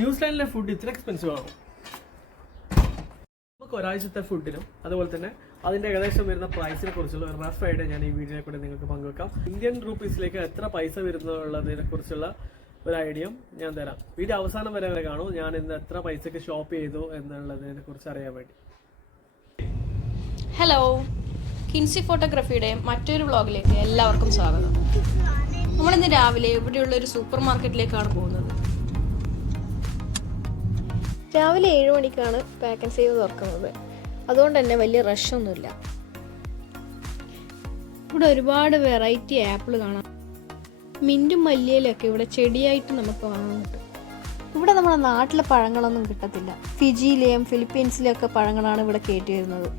ന്യൂസിലാൻഡിലെ food ഇത്ര expensive ആണോ? നമുക്ക് ഒരാഴ്ചത്തെ ഫുഡിനും അതുപോലെ തന്നെ അതിൻ്റെ ഏകദേശം വരുന്ന പ്രൈസിനെ കുറിച്ചുള്ള ഒരു റഫ് ഐഡിയ ഞാൻ ഈ വീഡിയോയിൽ കൂടെ നിങ്ങൾക്ക് പങ്കുവെക്കാം. ഇന്ത്യൻ റുപ്പീസിലേക്ക് എത്ര പൈസ വരുന്നുള്ളതിനെ കുറിച്ചുള്ള ഒരു ഐഡിയ ഞാൻ തരാം. വീഡിയോ അവസാനം വരെ കാണും. ഞാൻ ഇന്ന് എത്ര പൈസക്ക് ഷോപ്പ് ചെയ്തു എന്നുള്ളതിനെ കുറിച്ച് അറിയാൻ വേണ്ടി. ഹലോ, കിൻസി ഫോട്ടോഗ്രാഫിയുടെ മറ്റൊരു വ്ളോഗിലേക്ക് എല്ലാവർക്കും സ്വാഗതം. നമ്മളിന്ന് രാവിലെ ഇവിടെയുള്ള ഒരു സൂപ്പർ മാർക്കറ്റിലേക്കാണ് പോകുന്നത്. രാവിലെ 7 മണിക്കാണ് പാക്ക് ആൻഡ് സേവ് തുറക്കുന്നത്. അതുകൊണ്ട് തന്നെ വലിയ റഷൊന്നുമില്ല. ഇവിടെ ഒരുപാട് വെറൈറ്റി ആപ്പിൾ കാണാം. മിൻറ്റും മല്ലിയിലൊക്കെ ഇവിടെ ചെടിയായിട്ട് നമുക്ക് വാങ്ങാൻ കിട്ടും. ഇവിടെ നമ്മുടെ നാട്ടിലെ പഴങ്ങളൊന്നും കിട്ടത്തില്ല. ഫിജിയിലെയും ഫിലിപ്പീൻസിലെയൊക്കെ പഴങ്ങളാണ് ഇവിടെ കയറ്റി വരുന്നത്.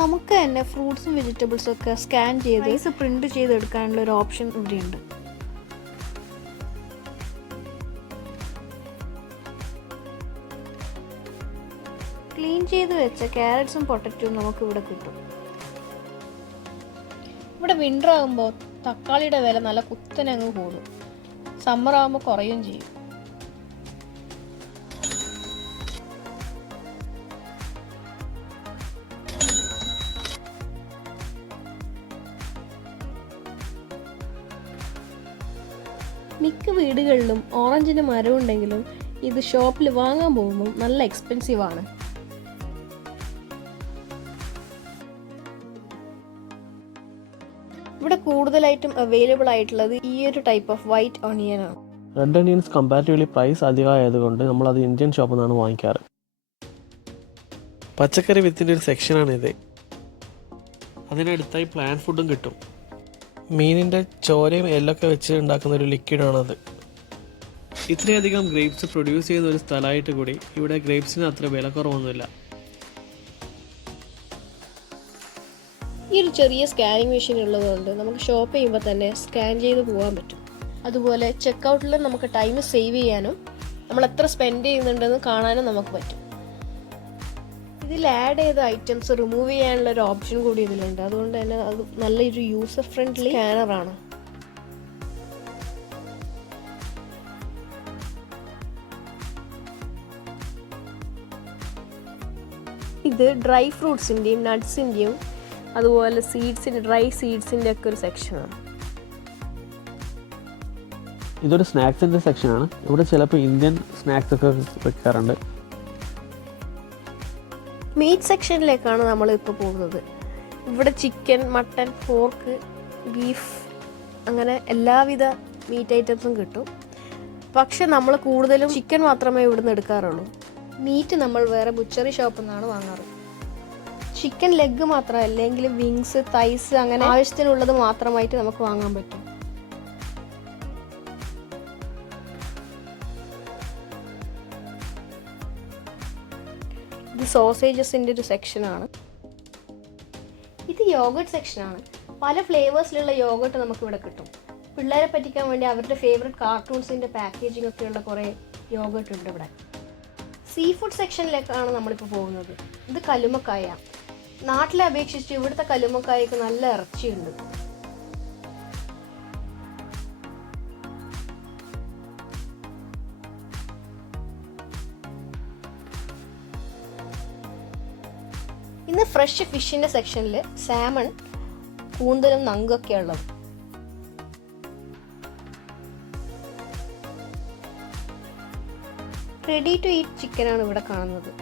നമുക്ക് തന്നെ ഫ്രൂട്ട്സും വെജിറ്റബിൾസും ഒക്കെ സ്കാൻ ചെയ്ത് പ്രിന്റ് ചെയ്തെടുക്കാനുള്ള ഒരു ഓപ്ഷൻ ഇവിടെയുണ്ട്. ക്ലീൻ ചെയ്ത് വെച്ച ക്യാരറ്റ്സും പൊട്ടറ്റോയും നമുക്ക് ഇവിടെ കിട്ടും. ഇവിടെ വിൻ്റർ ആകുമ്പോൾ തക്കാളിയുടെ വില നല്ല കുത്തനങ്ങ് കൂടും. സമ്മർ ആകുമ്പോൾ കുറയുകയും ചെയ്യും. മിക്ക വീടുകളിലും ഓറഞ്ചിൻ്റെ മരം ഉണ്ടെങ്കിലും ഇത് ഷോപ്പിൽ വാങ്ങാൻ പോകുമ്പോൾ നല്ല എക്സ്പെൻസീവ് ആണ്. ഇവിടെ കൂടുതലായിട്ടും അവൈലബിൾ ആയിട്ടുള്ളത് ഈ ഒരു ടൈപ്പ് ഓഫ് വൈറ്റ് ഓണിയൻ ആണ്. റെഡ് ഓണിയൻസ് കമ്പാരിറ്റീവ്ലി പ്രൈസ് അധികമായതുകൊണ്ട് നമ്മളത് ഇന്ത്യൻ ഷോപ്പിൽ നിന്നാണ് വാങ്ങിക്കാറ്. പച്ചക്കറി വിത്തിൻ്റെ ഒരു സെക്ഷനാണിത്. അതിനടുത്തായി പ്ലാൻ ഫുഡും കിട്ടും. മീനിൻ്റെ ചോരയും എല്ലൊക്കെ വെച്ച് ഉണ്ടാക്കുന്ന ഒരു ലിക്വിഡാണത്. ഇത്രയധികം ഗ്രേപ്സ് പ്രൊഡ്യൂസ് ചെയ്യുന്ന ഒരു സ്ഥലമായിട്ട് കൂടി ഇവിടെ ഗ്രേപ്സിന് അത്ര വില കുറവൊന്നുമില്ല. ഈ ഒരു ചെറിയ സ്കാനിങ് മെഷീൻ ഉള്ളതുകൊണ്ട് നമുക്ക് ഷോപ്പ് ചെയ്യുമ്പോൾ തന്നെ സ്കാൻ ചെയ്ത് പോകാൻ പറ്റും. അതുപോലെ ചെക്കൗട്ടിൽ നമുക്ക് ടൈം സേവ് ചെയ്യാനും നമ്മൾ എത്ര സ്പെൻഡ് ചെയ്യുന്നുണ്ടെന്ന് കാണാനും നമുക്ക് പറ്റും. ഇതിൽ ആഡ് ചെയ്ത ഐറ്റംസ് റിമൂവ് ചെയ്യാനുള്ള ഒരു ഓപ്ഷൻ കൂടി ഇതിലുണ്ട്. അതുകൊണ്ട് തന്നെ അത് നല്ലൊരു യൂസർ ഫ്രണ്ട്ലി സ്കാനറാണ്. ഇത് ഡ്രൈ ഫ്രൂട്ട്സിൻ്റെയും നട്ട്സിൻ്റെയും അതുപോലെ സീഡ്സിൻ്റെ ഡ്രൈ സീഡ്സിൻ്റെ ഒക്കെ ഒരു സെക്ഷനാണ്. ഇതൊരു സ്നാക്സിൻ്റെ സെക്ഷനാണ്. ഇവിടെ ചിലപ്പോൾ ഇന്ത്യൻ സ്നാക്സ് ഒക്കെ വെക്കാറുണ്ട്. മീറ്റ് സെക്ഷനിലേക്കാണ് നമ്മളിപ്പോൾ പോകുന്നത്. ഇവിടെ ചിക്കൻ, മട്ടൻ, പോർക്ക്, ബീഫ് അങ്ങനെ എല്ലാവിധ മീറ്റ് ഐറ്റംസും കിട്ടും. പക്ഷെ നമ്മൾ കൂടുതലും ചിക്കൻ മാത്രമേ ഇവിടുന്ന് എടുക്കാറുള്ളൂ. മീറ്റ് നമ്മൾ വേറെ ബുച്ചറി ഷോപ്പിൽ നിന്നാണ് വാങ്ങാറ്. ചിക്കൻ ലെഗ് മാത്രം അല്ലെങ്കിൽ വിങ്സ്, തൈസ് അങ്ങനെ ആവശ്യത്തിനുള്ളത് മാത്രമായിട്ട് നമുക്ക് വാങ്ങാൻ പറ്റും. ഇത് സോസേജസിൻ്റെ ഒരു സെക്ഷനാണ്. ഇത് യോഗട്ട് സെക്ഷനാണ്. പല ഫ്ലേവേഴ്സിലുള്ള യോഗട്ട് നമുക്ക് ഇവിടെ കിട്ടും. പിള്ളേരെ പറ്റിക്കാൻ വേണ്ടി അവരുടെ ഫേവറേറ്റ് കാർട്ടൂൺസിൻ്റെ പാക്കേജിംഗ് ഒക്കെയുള്ള കുറേ യോഗട്ട് ഉണ്ട് ഇവിടെ. സീ ഫുഡ് സെക്ഷനിലേക്കാണ് നമ്മളിപ്പോൾ പോകുന്നത്. ഇത് കല്ലുമ്മക്കായ. നാട്ടിലെ അപേക്ഷിച്ച് ഇവിടുത്തെ കല്ലുമ്മക്കായക്ക് നല്ല ഇറച്ചിയുണ്ട്. ഇന്ന് ഫ്രഷ് ഫിഷിൻ്റെ സെക്ഷനിൽ സാമൺ, കൂന്തലും നങ്കൊക്കെ ഉള്ളത്. റെഡി ടു ഈറ്റ് ചിക്കനാണ് ഇവിടെ കാണുന്നത്.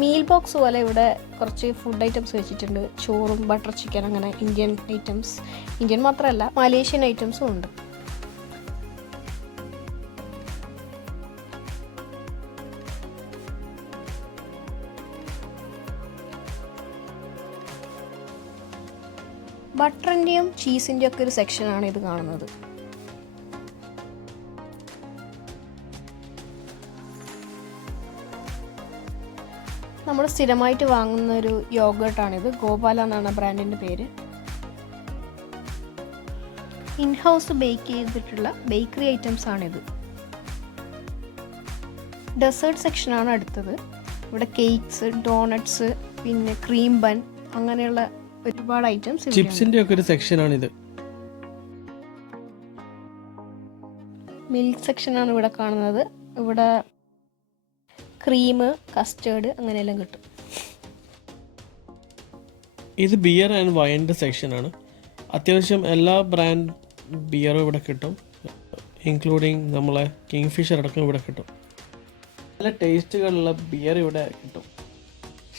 മീൽ ബോക്സ് പോലെ ഇവിടെ കുറച്ച് ഫുഡ് ഐറ്റംസ് വെച്ചിട്ടുണ്ട്. ചോറും ബട്ടർ ചിക്കൻ അങ്ങനെ ഇന്ത്യൻ ഐറ്റംസ്. ഇന്ത്യൻ മാത്രമല്ല മലേഷ്യൻ ഐറ്റംസും ഉണ്ട്. ബട്ടറിൻ്റെയും ചീസിൻ്റെയും ഒക്കെ ഒരു സെക്ഷനാണ് ഇത് കാണുന്നത്. നമ്മൾ സ്ഥിരമായിട്ട് വാങ്ങുന്ന ഒരു യോഗട്ടാണിത്. ഗോപാല എന്നാണ് ബ്രാൻഡിൻ്റെ പേര്. ഇൻഹൗസ് ബേക്ക് ചെയ്തിട്ടുള്ള ബേക്കറി ഐറ്റംസ് ആണിത്. ഡെസേർട്ട് സെക്ഷനാണ് അടുത്തത്. ഇവിടെ കേക്ക്സ്, ഡോണട്ട്സ്, പിന്നെ ക്രീം ബൺ, അങ്ങനെയുള്ള ഒരുപാട് ഐറ്റംസ്. ചിപ്സിന്റെ ഒക്കെ ഒരു സെക്ഷനാണിത്. മിൽക്ക് സെക്ഷനാണ് ഇവിടെ കാണുന്നത്. ഇവിടെ ക്രീം, കസ്റ്റേർഡ് അങ്ങനെയെല്ലാം കിട്ടും. ഇത് ബിയർ ആൻഡ് വൈൻ്റെ സെക്ഷനാണ്. അത്യാവശ്യം എല്ലാ ബ്രാൻഡ് ബിയറും ഇവിടെ കിട്ടും, ഇൻക്ലൂഡിങ് നമ്മളെ കിങ് ഫിഷർ അടക്കം ഇവിടെ കിട്ടും. നല്ല ടേസ്റ്റുകളുള്ള ബിയർ ഇവിടെ കിട്ടും.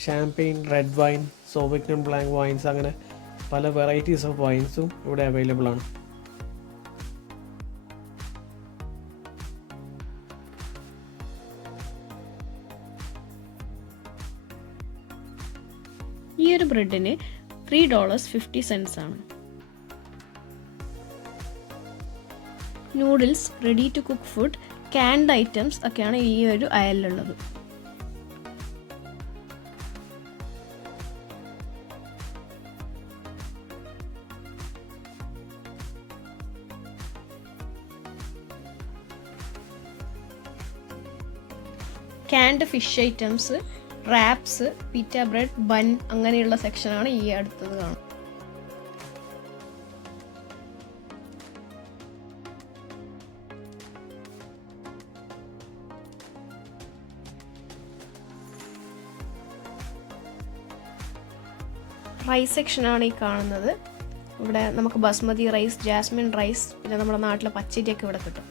Champagne, red wine, Sauvignon blank vines, അങ്ങനെ പല വെറൈറ്റീസ് ഓഫ് വൈൻസും ഇവിടെ അവൈലബിൾ ആണ്. ഈ ഒരു ബ്രെഡിന് $3.50 ആണ്. Noodles, ready to cook food, canned items ഒക്കെയാണ് ഈ ഒരു അയലിലുള്ളത്. Canned fish items, wraps, pita bread, bun അങ്ങനെയുള്ള സെക്ഷനാണ് ഈ അടുത്തത് കാണുന്നത്. റൈസ് സെക്ഷനാണ് ഈ കാണുന്നത്. ഇവിടെ നമുക്ക് ബസ്മതി റൈസ്, ജാസ്മിൻ റൈസ്, പിന്നെ നമ്മുടെ നാട്ടിലെ പച്ചരിയൊക്കെ ഇവിടെ കിട്ടും.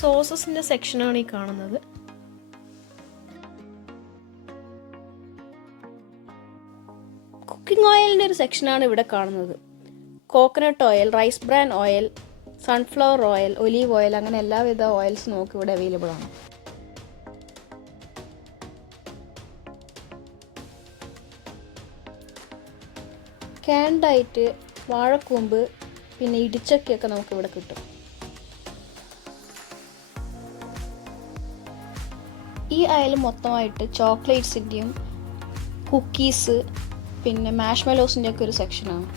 സോസസിന്റെ സെക്ഷനാണ് ഈ കാണുന്നത്. കുക്കിംഗ് ഓയിലിന്റെ ഒരു സെക്ഷനാണ് ഇവിടെ കാണുന്നത്. Coconut oil, rice bran oil, sunflower oil, olive oil, അങ്ങനെ എല്ലാവിധ ഓയിൽസ് നമുക്ക് ഇവിടെ അവൈലബിൾ ആണ്. ക്യാൻഡായിട്ട് വാഴക്കൂമ്പ്, പിന്നെ ഇടിച്ചക്കയൊക്കെ നമുക്ക് ഇവിടെ കിട്ടും. ഈ അയൽ മൊത്തമായിട്ട് ചോക്ലേറ്റ്സിൻ്റെയും കുക്കീസ്, പിന്നെ മാഷ്മെലോസിൻ്റെ ഒക്കെ ഒരു സെക്ഷനാണ്.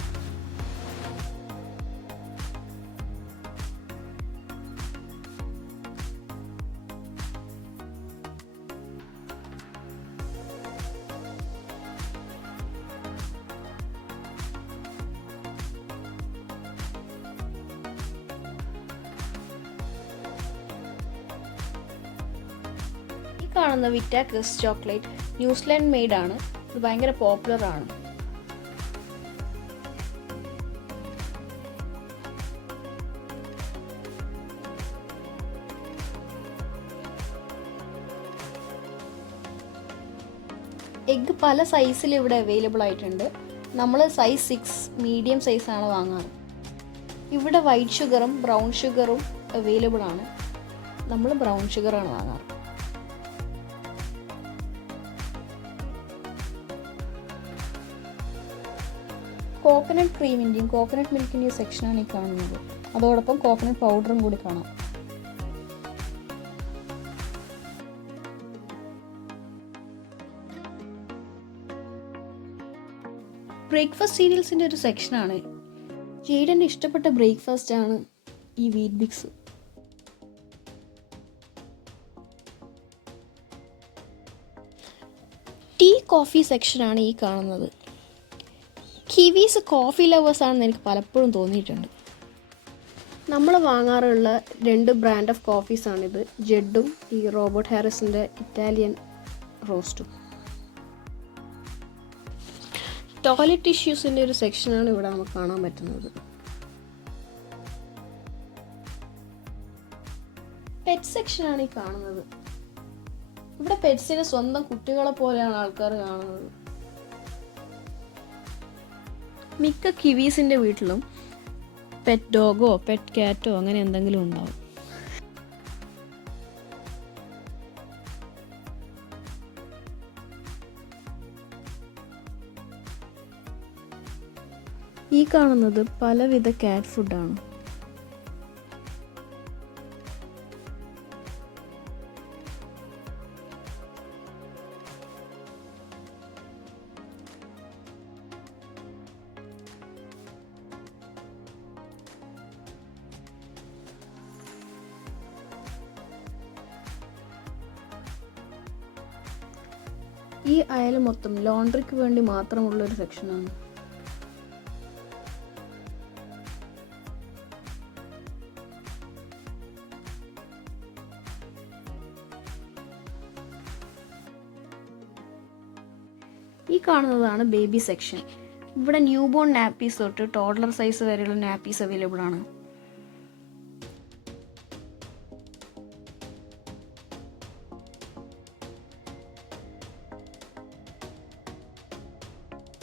കാണുന്ന വിറ്റ ക്രിസ് ചോക്ലേറ്റ് ന്യൂസിലാൻഡ് മെയ്ഡ് ആണ്. ഇത് ഭയങ്കര പോപ്പുലർ ആണ്. എഗ്ഗ് പല സൈസിൽ ഇവിടെ അവൈലബിൾ ആയിട്ടുണ്ട്. നമ്മൾ സൈസ് 6 മീഡിയം സൈസാണ് വാങ്ങാറ്. ഇവിടെ വൈറ്റ് ഷുഗറും ബ്രൗൺ ഷുഗറും അവൈലബിൾ ആണ്. നമ്മൾ ബ്രൗൺ ഷുഗറാണ് വാങ്ങാറ്. കോക്കനട്ട് ക്രീമിൻ്റെയും കോക്കനട്ട് മിൽക്കിൻ്റെയും സെക്ഷനാണ് ഈ കാണുന്നത്. അതോടൊപ്പം കോക്കനട്ട് പൗഡറും കൂടി കാണാം. ബ്രേക്ക്ഫാസ്റ്റ് സീരിയൽസിൻ്റെ ഒരു സെക്ഷനാണ്. ജെയ്ഡൻ്റെ ഇഷ്ടപ്പെട്ട ബ്രേക്ക്ഫാസ്റ്റ് ആണ് ഈ വീറ്റ് ബിക്സ്. ടീ കോഫി സെക്ഷനാണ് ഈ കാണുന്നത്. കിവീസ് കോഫി ലവേഴ്സ് ആണെന്ന് എനിക്ക് പലപ്പോഴും തോന്നിയിട്ടുണ്ട്. നമ്മൾ വാങ്ങാറുള്ള 2 ബ്രാൻഡ് ഓഫ് കോഫീസാണിത്. ജെഡും ഈ റോബർട്ട് ഹാരിസിൻ്റെ ഇറ്റാലിയൻ റോസ്റ്റും. ടോയ്ലറ്റ് ടിഷ്യൂസിൻ്റെ ഒരു സെക്ഷനാണ് ഇവിടെ നമുക്ക് കാണാൻ പറ്റുന്നത്. പെറ്റ് സെക്ഷനാണ് ഈ കാണുന്നത്. ഇവിടെ പെറ്റ്സിനെ സ്വന്തം കുട്ടികളെ പോലെയാണ് ആൾക്കാർ കാണുന്നത്. മിക്ക കിവീസിൻ്റെ വീട്ടിലും പെറ്റ് ഡോഗോ പെറ്റ് ക്യാറ്റോ അങ്ങനെ എന്തെങ്കിലും ഉണ്ടാവും. ഈ കാണുന്നത് പലവിധ ക്യാറ്റ് ഫുഡാണ്. ഈ അയൽ മൊത്തം ലോണ്ടറിക്ക് വേണ്ടി മാത്രമുള്ളൊരു സെക്ഷനാണ്. ഈ കാണുന്നതാണ് ബേബി സെക്ഷൻ. ഇവിടെ ന്യൂ ബോൺ നാപ്പീസ് തൊട്ട് ടോഡ്ലർ സൈസ് വരെയുള്ള നാപ്പീസ് അവൈലബിൾ ആണ്.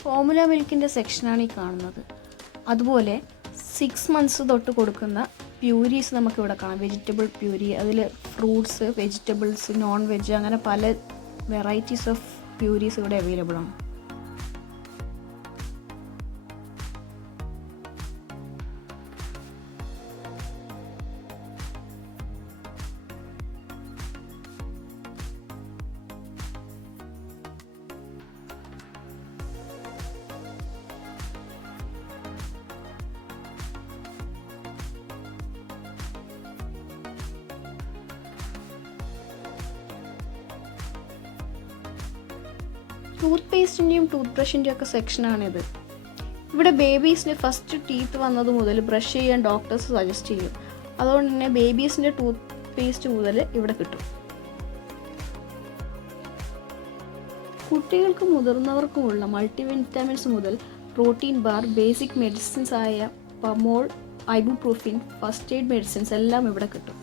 ഫോമുല മിൽക്കിൻ്റെ സെക്ഷനാണ് ഈ കാണുന്നത്. അതുപോലെ 6 months തൊട്ട് കൊടുക്കുന്ന പ്യൂരീസ് നമുക്കിവിടെ കാണാം. വെജിറ്റബിൾ പ്യൂരി, അതിൽ ഫ്രൂട്ട്സ്, വെജിറ്റബിൾസ്, നോൺ വെജ്, അങ്ങനെ പല വെറൈറ്റീസ് ഓഫ് പ്യൂരീസ് ഇവിടെ അവൈലബിൾ ആണ്. ടൂത്ത് പേസ്റ്റിൻ്റെയും ടൂത്ത് ബ്രഷിൻ്റെയും ഒക്കെ സെക്ഷനാണിത്. ഇവിടെ ബേബീസിന് ഫസ്റ്റ് ടീത്ത് വന്നത് മുതൽ ബ്രഷ് ചെയ്യാൻ ഡോക്ടേഴ്സ് സജസ്റ്റ് ചെയ്യും. അതുകൊണ്ട് തന്നെ ബേബീസിൻ്റെ ടൂത്ത് പേസ്റ്റ് മുതൽ ഇവിടെ കിട്ടും. കുട്ടികൾക്കും മുതിർന്നവർക്കുമുള്ള മൾട്ടി വിറ്റാമിൻസ് മുതൽ പ്രോട്ടീൻ ബാർ, ബേസിക് മെഡിസിൻസ് ആയ പമോൾ, ഐബുപ്രോഫിൻ, ഫസ്റ്റ് എയ്ഡ് മെഡിസിൻസ് എല്ലാം ഇവിടെ കിട്ടും.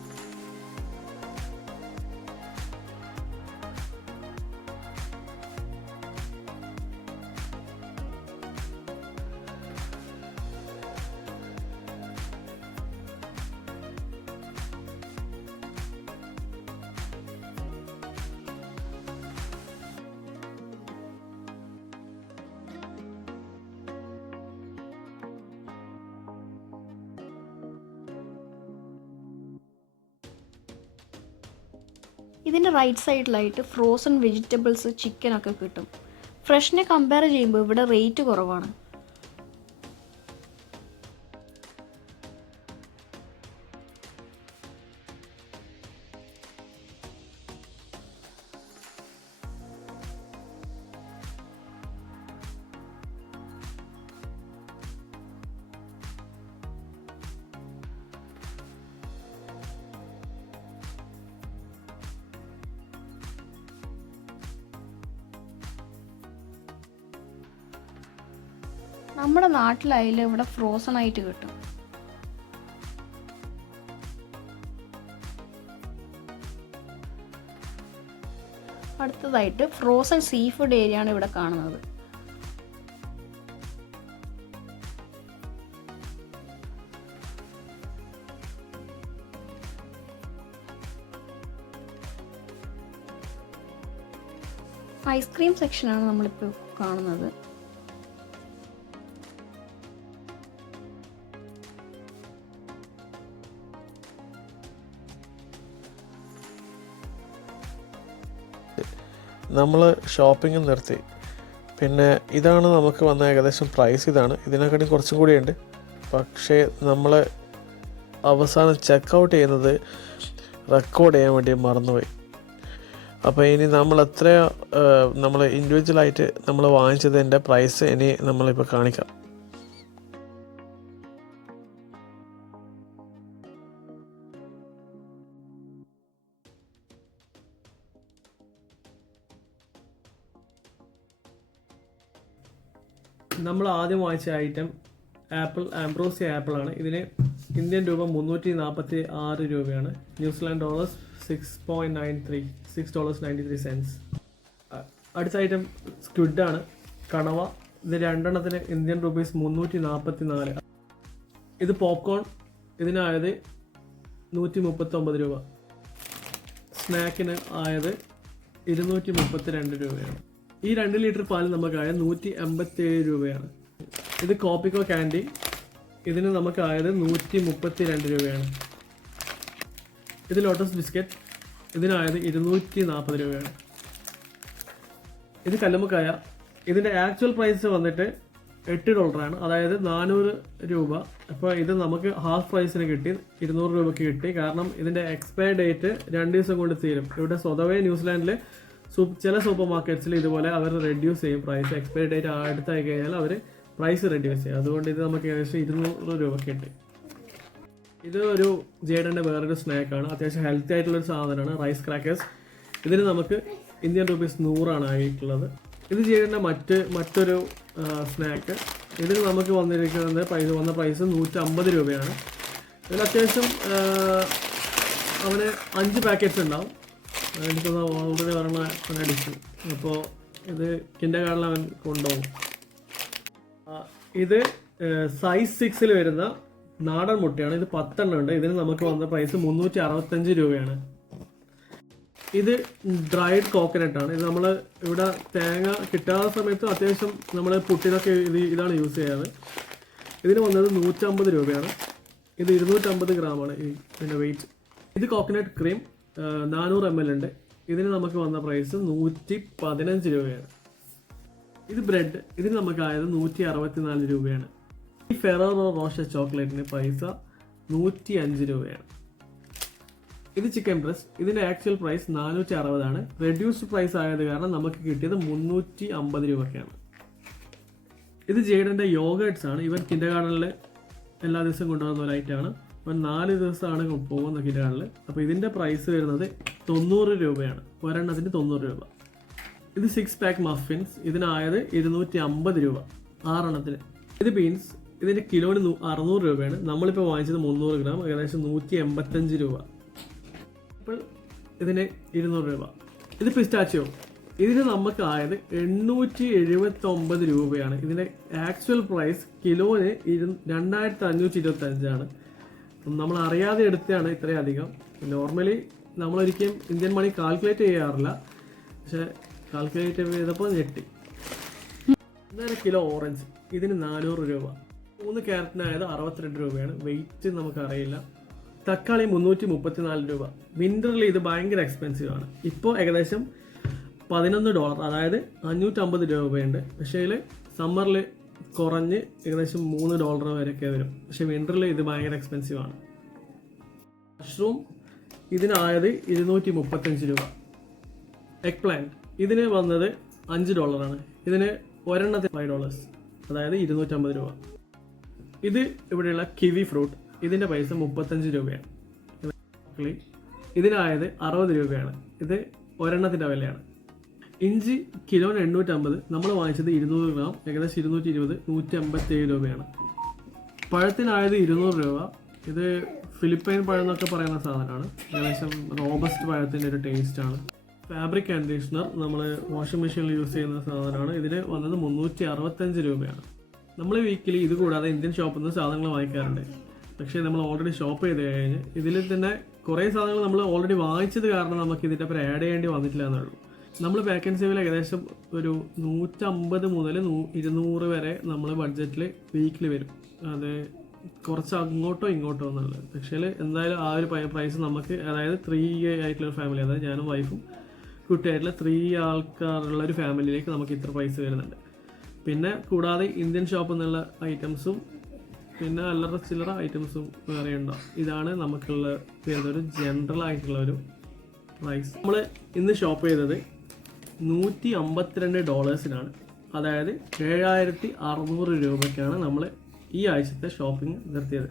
ഇതിൻ്റെ റൈറ്റ് സൈഡിലായിട്ട് ഫ്രോസൺ വെജിറ്റബിൾസ്, ചിക്കനൊക്കെ കിട്ടും. ഫ്രഷിനെ കമ്പയർ ചെയ്യുമ്പോൾ ഇവിടെ റേറ്റ് കുറവാണ്. നമ്മുടെ നാട്ടിലായാലും ഇവിടെ ഫ്രോസൺ ആയിട്ട് കിട്ടും. അടുത്തതായിട്ട് ഫ്രോസൺ സീ ഫുഡ് ഏരിയ ആണ് ഇവിടെ കാണുന്നത്. ഐസ്ക്രീം സെക്ഷനാണ് നമ്മളിപ്പോൾ കാണുന്നത്. നമ്മൾ ഷോപ്പിംഗ് നിർത്തി. പിന്നെ ഇതാണ് നമുക്ക് വന്ന ഏകദേശം പ്രൈസ്. ഇതിനെക്കാട്ടി കുറച്ചും കൂടിയുണ്ട്. പക്ഷേ നമ്മൾ അവസാനം ചെക്കൗട്ട് ചെയ്യുന്നത് റെക്കോർഡ് ചെയ്യാൻ വേണ്ടി മറന്നുപോയി. അപ്പോൾ ഇനി നമ്മൾ നമ്മൾ ഇൻഡിവിജ്വലായിട്ട് നമ്മൾ വാങ്ങിച്ചതിൻ്റെ പ്രൈസ് ഇനി നമ്മളിപ്പോൾ കാണിക്കാം. നമ്മൾ ആദ്യം വാങ്ങിച്ച ഐറ്റം ആംബ്രോസിയ ആപ്പിളാണ്. ഇതിന് ഇന്ത്യൻ രൂപ 346 രൂപയാണ്. New Zealand dollars $6.93. അടുത്ത ഐറ്റം സ്ക്വിഡാണ്, കണവ. ഇത് 2 എണ്ണത്തിന് ഇന്ത്യൻ റുപ്പീസ് 344. ഇത് പോപ്കോൺ. ഇതിനായത് 139 രൂപ. സ്നാക്കിന് ആയത് 232 രൂപയാണ്. ഈ 2 ലിറ്റർ പാൽ നമുക്കായ 187 രൂപയാണ്. ഇത് കോപ്പിക്കോ ക്യാൻഡി. ഇതിന് നമുക്കായത് 132 രൂപയാണ്. ഇത് ലോട്ടസ് ബിസ്ക്കറ്റ്. ഇതിനായത് 240 രൂപയാണ്. ഇത് കല്ലുമ്മക്കായ. ഇതിൻ്റെ ആക്ച്വൽ പ്രൈസ് വന്നിട്ട് $8, അതായത് 400 രൂപ. അപ്പോൾ ഇത് നമുക്ക് ഹാഫ് പ്രൈസിന് കിട്ടി, 200 രൂപയ്ക്ക് കിട്ടി. കാരണം ഇതിൻ്റെ എക്സ്പയർ ഡേറ്റ് 2 ദിവസം കൊണ്ട് തീരും. ഇവിടെ സ്വതവേ ന്യൂസിലാൻഡിൽ ചില സൂപ്പർ മാർക്കറ്റ്സിൽ ഇതുപോലെ അവർ റെഡ്യൂസ് ചെയ്യും പ്രൈസ്. എക്സ്പയറി ഡേറ്റ് അടുത്തായി കഴിഞ്ഞാൽ അവർ പ്രൈസ് റെഡ്യൂസ് ചെയ്യും. അതുകൊണ്ട് ഇത് നമുക്ക് ഏകദേശം 200 രൂപയ്ക്ക് കിട്ടി. ഇത് ഒരു ജേഡൻ്റെ വേറൊരു സ്നാക്കാണ്. അത്യാവശ്യം ഹെൽത്തി ആയിട്ടുള്ളൊരു സാധനമാണ്, റൈസ് ക്രാക്കേഴ്സ്. ഇതിന് നമുക്ക് ഇന്ത്യൻ റുപ്പീസ് 100 ആയിട്ടുള്ളത്. ഇത് ജേഡൻ്റെ മറ്റൊരു സ്നാക്ക്. ഇതിന് നമുക്ക് വന്നിരിക്കുന്നത് വന്ന പ്രൈസ് 150 രൂപയാണ്. ഇതിൽ അത്യാവശ്യം അവന് 5 പാക്കറ്റ്സ് ഉണ്ടാവും. എനിക്കൊന്ന് ഓൾറെഡി പറഞ്ഞ അടിച്ചു. അപ്പോൾ ഇത് കിൻഡർഗാർട്ടനിൽ അവൻ കൊണ്ടുപോകും. ഇത് സൈസ് 6 വരുന്ന നാടൻ മുട്ടയാണ്. ഇത് 10 എണ്ണം ഉണ്ട്. ഇതിന് നമുക്ക് വന്ന പ്രൈസ് 365 രൂപയാണ്. ഇത് ഡ്രൈഡ് കോക്കനട്ട് ആണ്. ഇത് നമ്മൾ ഇവിടെ തേങ്ങ കിട്ടാത്ത സമയത്ത് അത്യാവശ്യം നമ്മൾ പുട്ടിനൊക്കെ ഇതാണ് യൂസ് ചെയ്യാറ്. ഇതിന് വന്നത് 150 രൂപയാണ്. ഇത് 250 ഗ്രാമാണ് ഇതിൻ്റെ വെയിറ്റ്. ഇത് കോക്കനട്ട് ക്രീം 400 ml ഉണ്ട്. ഇതിന് നമുക്ക് വന്ന പ്രൈസ് 115 രൂപയാണ്. ഇത് ബ്രെഡ്. ഇതിന് നമുക്കായത് 164 രൂപയാണ്. ഈ ഫെറോറോ റോഷർ ചോക്ലേറ്റിന് പൈസ 105 രൂപയാണ്. ഇത് ചിക്കൻ ബ്രസ്റ്റ്. ഇതിൻ്റെ ആക്ച്വൽ പ്രൈസ് 460 ആണ്. റെഡ്യൂസ്ഡ് പ്രൈസ് ആയത് കാരണം നമുക്ക് കിട്ടിയത് 350 രൂപയ്ക്കാണ്. ഇത് ജേഡൻ്റെ യോഗേർട്സ് ആണ്. ഇവൻ കിൻഡർഗാർട്ടനിൽ എല്ലാ ദിവസവും കൊണ്ടുപോകുന്ന ഒരു ഐറ്റമാണ്. അപ്പം 4 ദിവസമാണ് പോകുന്ന കിൻഡർഗാർട്ടനിൽ. അപ്പോൾ ഇതിൻ്റെ പ്രൈസ് വരുന്നത് 90 രൂപയാണ്. ഒരെണ്ണത്തിന് 90 രൂപ. ഇത് 6 പാക്ക് മഫിൻസ്. ഇതിനായത് 250 രൂപ 6 എണ്ണത്തിന്. ഇത് ബീൻസ്. ഇതിൻ്റെ കിലോന് 600 രൂപയാണ്. നമ്മളിപ്പോൾ വാങ്ങിച്ചത് 300 ഗ്രാം, ഏകദേശം 185 രൂപ. അപ്പോൾ ഇതിന് 200 രൂപ. ഇത് പിസ്റ്റാച്ചിയോ. ഇതിന് നമുക്ക് ആയത് 879 രൂപയാണ്. ഇതിൻ്റെ ആക്ച്വൽ പ്രൈസ് കിലോന് 2525 ആണ്. നമ്മൾ അറിയാതെ എടുത്തതാണ് ഇത്രയും അധികം. നോർമലി നമ്മളൊരിക്കലും ഇന്ത്യൻ മണി കാൽക്കുലേറ്റ് ചെയ്യാറില്ല, പക്ഷെ കാൽക്കുലേറ്റ് ചെയ്തപ്പോൾ ഞെട്ടി. 1.5 കിലോ ഓറഞ്ച്. ഇതിന് 400 രൂപ. 3 ക്യാരറ്റിനായത് 62 രൂപയാണ്. വെയിറ്റ് നമുക്കറിയില്ല. തക്കാളി 334 രൂപ. വിൻ്ററിൽ ഇത് ഭയങ്കര എക്സ്പെൻസീവ് ആണ്. ഇപ്പോൾ ഏകദേശം $11, അതായത് 550 രൂപയുണ്ട്. പക്ഷേ ഇതിൽ സമ്മറിൽ കുറഞ്ഞ് ഏകദേശം $3 വരെയൊക്കെ വരും. പക്ഷേ വിൻ്ററിൽ ഇത് ഭയങ്കര എക്സ്പെൻസീവ് ആണ്. മഷ്റൂം. ഇതിനായത് 235 രൂപ. Egg plant. ഇതിന് വന്നത് $5 ആണ്. ഇതിന് ഒരെണ്ണത്തിന് $5, അതായത് 250 രൂപ. ഇത് ഇവിടെയുള്ള കിവി ഫ്രൂട്ട്. ഇതിൻ്റെ പൈസ 35 രൂപയാണ്. ഇതിനായത് 60 രൂപയാണ്. ഇത് ഒരെണ്ണത്തിൻ്റെ വിലയാണ്. ഇഞ്ചി കിലോന് 850. നമ്മൾ വാങ്ങിച്ചത് 200 ഗ്രാം, ഏകദേശം 220, 157 രൂപയാണ്. പഴത്തിനായത് 200 രൂപ. ഇത് ഫിലിപ്പൈൻ പഴം എന്നൊക്കെ പറയുന്ന സാധനമാണ്. ഏകദേശം റോബസ്റ്റ് പഴത്തിൻ്റെ ഒരു ടേസ്റ്റാണ്. ഫാബ്രിക് കണ്ടീഷണർ നമ്മൾ വാഷിംഗ് മെഷീനിൽ യൂസ് ചെയ്യുന്ന സാധനമാണ്. ഇതിന് വന്നത് 365 രൂപയാണ്. നമ്മൾ വീക്കിലി ഇത് കൂടാതെ ഇന്ത്യൻ ഷോപ്പിൽ നിന്ന് സാധനങ്ങൾ വാങ്ങിക്കാറുണ്ട്. പക്ഷേ നമ്മൾ ഓൾറെഡി ഷോപ്പ് ചെയ്ത് കഴിഞ്ഞ് ഇതിൽ തന്നെ കുറേ സാധനങ്ങൾ നമ്മൾ ഓൾറെഡി വാങ്ങിച്ചത് കാരണം നമുക്ക് ഇതിൻ്റെ ഒപ്പം ആഡ് ചെയ്യേണ്ടി വന്നിട്ടില്ല എന്നുള്ളൂ. നമ്മൾ പാക്ക് ആൻഡ് സേവിൽ ഏകദേശം ഒരു 150 മുതൽ 200 വരെ നമ്മൾ ബഡ്ജറ്റിൽ വീക്കിലി വരും. അത് കുറച്ച് അങ്ങോട്ടോ ഇങ്ങോട്ടോ എന്നുള്ളത്. പക്ഷേ എന്തായാലും ആ ഒരു പ്രൈസ് നമുക്ക്, അതായത് 3 ആയിട്ടുള്ളൊരു ഫാമിലി, അതായത് ഞാനും വൈഫും കുട്ടിയായിട്ടുള്ള 3 ആൾക്കാരുള്ള ഒരു ഫാമിലിയിലേക്ക് നമുക്ക് ഇത്ര പൈസ വരുന്നുണ്ട്. പിന്നെ കൂടാതെ ഇന്ത്യൻ ഷോപ്പിൽ നിന്നുള്ള ഐറ്റംസും പിന്നെ അല്ലറ ചില്ലറ ഐറ്റംസും വേറെ ഉണ്ടാവും. ഇതാണ് നമുക്കുള്ള വരുന്നൊരു ജനറൽ ആയിട്ടുള്ള ഒരു പ്രൈസ്. നമ്മൾ ഇന്ന് ഷോപ്പ് ചെയ്തത് $152, അതായത് 7600 രൂപയ്ക്കാണ് നമ്മൾ ഈ ആഴ്ചത്തെ ഷോപ്പിംഗ് നിർത്തിയത്.